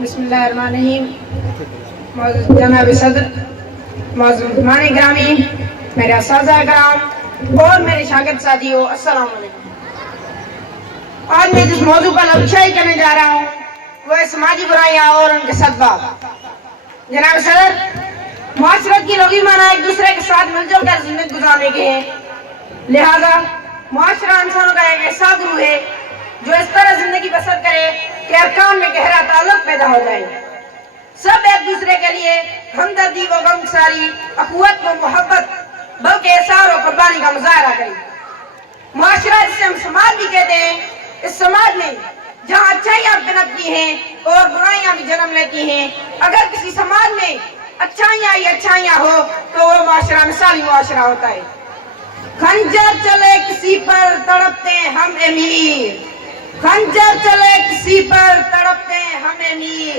بسم اللہ الرحمن الرحیم. معزز جناب صدر، معزز مہمان گرامی، میرے اساتذہ کرام اور میرے شاگرد ساتھیوں، السلام علیکم. آج میں جس موضوع پر افشائی کرنے جا رہا ہوں وہ ہے سماجی برائیاں اور ان کے سبب. جناب صدر، معاشرت کی لغوی معنی ایک دوسرے کے ساتھ مل جل کر زندگی گزارنے کے ہیں. لہذا معاشرہ انسانوں کا ایک ایسا گروہ ہے جو اس طرح زندگی بسر کرے کہ ارکان میں گہرا تعلق پیدا ہو جائے. سب ایک دوسرے کے لیے ہمدردی و غمگساری، اخوت و محبت بلکہ احسان و قربانی کا مظاہرہ کرے. معاشرہ جسے ہم سماج بھی کہتے ہیں، اس سماج میں جہاں اچھائیاں پنپتی ہیں اور برائیاں بھی جنم لیتی ہیں، اگر کسی سماج میں اچھائیاں ہی اچھائیاں ہو تو وہ معاشرہ مثالی معاشرہ ہوتا ہے. خنجر چلے کسی پر تڑپتے ہم امیر، خنجر چلے کسی پر تڑپتے ہم امیر،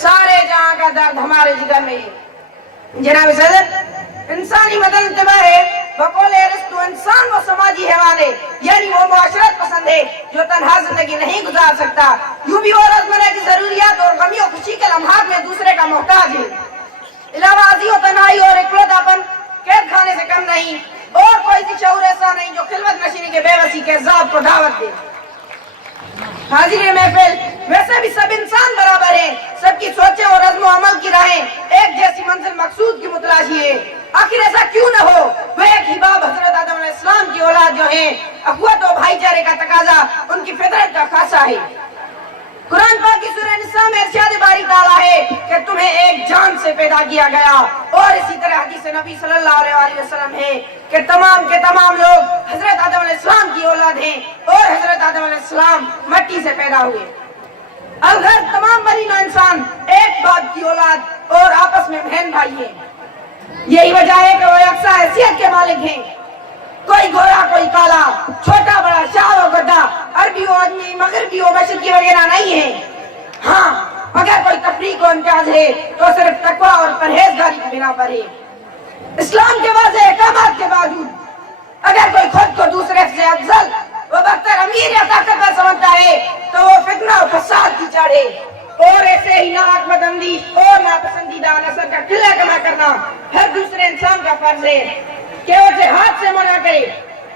سارے جہاں کا درد ہمارے جگر میں. جناب صدر، انسانی مدن انتباہ ہے بقول ارسطو انسان وہ سماجی حیوان ہے، یعنی وہ معاشرت پسند ہے جو تنہا زندگی نہیں گزار سکتا. یوں بھی وہ روزمرہ کی ضروریات اور غمی و خوشی کے لمحات میں دوسرے کا محتاج ہے. علاوہ ازیں و تنہائی اور اکلوتاپن قید خانے سے کم نہیں، اور کوئی سی شعور ایسا نہیں جو خلوت نشینی کے بے بسی کے عذاب کو دعوت دے. حاضرین محفل، ویسے بھی سب انسان برابر ہیں، سب کی سوچیں اور عزم و عمل کی راہیں ایک جیسی منزل مقصود کی متلاشی ہے. آخر ایسا کیوں نہ ہو؟ وہ ایک ہی باپ حضرت آدم علیہ السلام کی اولاد جو ہیں، اخوت و بھائی چارے کا تقاضا ان کی فطرت کا خاصہ ہے. قرآن پاک کی سورہ نساء میں ارشاد باری تعالیٰ ہے کہ تمہیں ایک جان سے پیدا کیا گیا، اور اسی طرح حدیث نبی صلی اللہ علیہ وسلم ہے کہ تمام کے تمام لوگ حضرت آدم علیہ السلام کی اولاد ہیں اور حضرت آدم علیہ السلام مٹی سے پیدا ہوئے. الغرض تمام بنی نوع انسان ایک باپ کی اولاد اور آپس میں بہن بھائی ہیں. یہی وجہ ہے کہ وہ یکساں حیثیت کے مالک ہیں. کوئی گورا کوئی کالا، چھوٹا بڑا، شاہ و گڈا، عربی و عجمی، مغربی و مشرقی وغیرہ نہیں ہے. ہاں، اگر کوئی تفریق و امتیاز ہے تو صرف تقوی اور پرہیزگاری کی بنا پر ہے. اسلام کے واضح احکامات کے باوجود اگر کوئی خود کو دوسرے سے افضل و برتر، امیر یا طاقتور سمجھتا ہے تو وہ فتنہ و فساد کی چاڑے، اور ایسے ہی ناحق اندیش اور ناپسندیدہ نسل کا قلہ کما کرنا ہر دوسرے انسان کا فرض ہے کہ اسے ہاتھ سے منع کرے.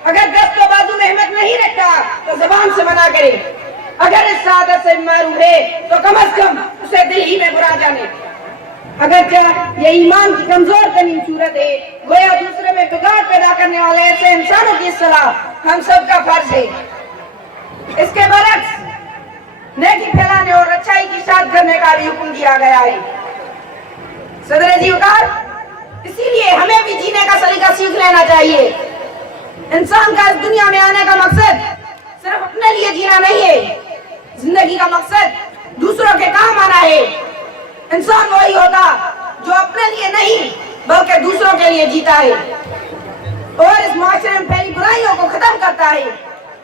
اگر دست و بازو میں ہمت نہیں رکھتا تو زبان سے منع کرے. اگر اس عادت سے معروف ہے تو کم از کم اسے دل ہی میں برا جانے. اگرچہ یہ ایمان کی کمزور ترین صورت ہے، گویا دوسرے میں بگاڑ پیدا کرنے والے ایسے انسانوں کی اصلاح ہم سب کا فرض ہے. اس کے برعکس نیکی پھیلانے اور اچھائی کی اشاعت کرنے کا بھی حکم دیا گیا ہے. صدر جی وقار، اسی لیے ہمیں بھی جینے کا سلیقہ سیکھ لینا چاہیے. انسان کا اس دنیا میں آنے کا مقصد صرف اپنے لیے جینا نہیں ہے، زندگی کا مقصد دوسروں کے کام آنا ہے. انسان وہی ہوتا جو اپنے لیے نہیں بلکہ دوسروں کے لیے جیتا ہے اور اس معاشرے میں پھیلی برائیوں کو ختم کرتا ہے،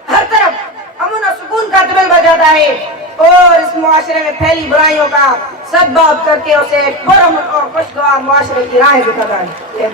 ہر طرف امن و سکون کا طبل بجاتا ہے اور اس معاشرے میں پھیلی برائیوں کا سبب کر کے اسے پرامن اور خوشگوار معاشرے کی راہ دکھاتا ہے.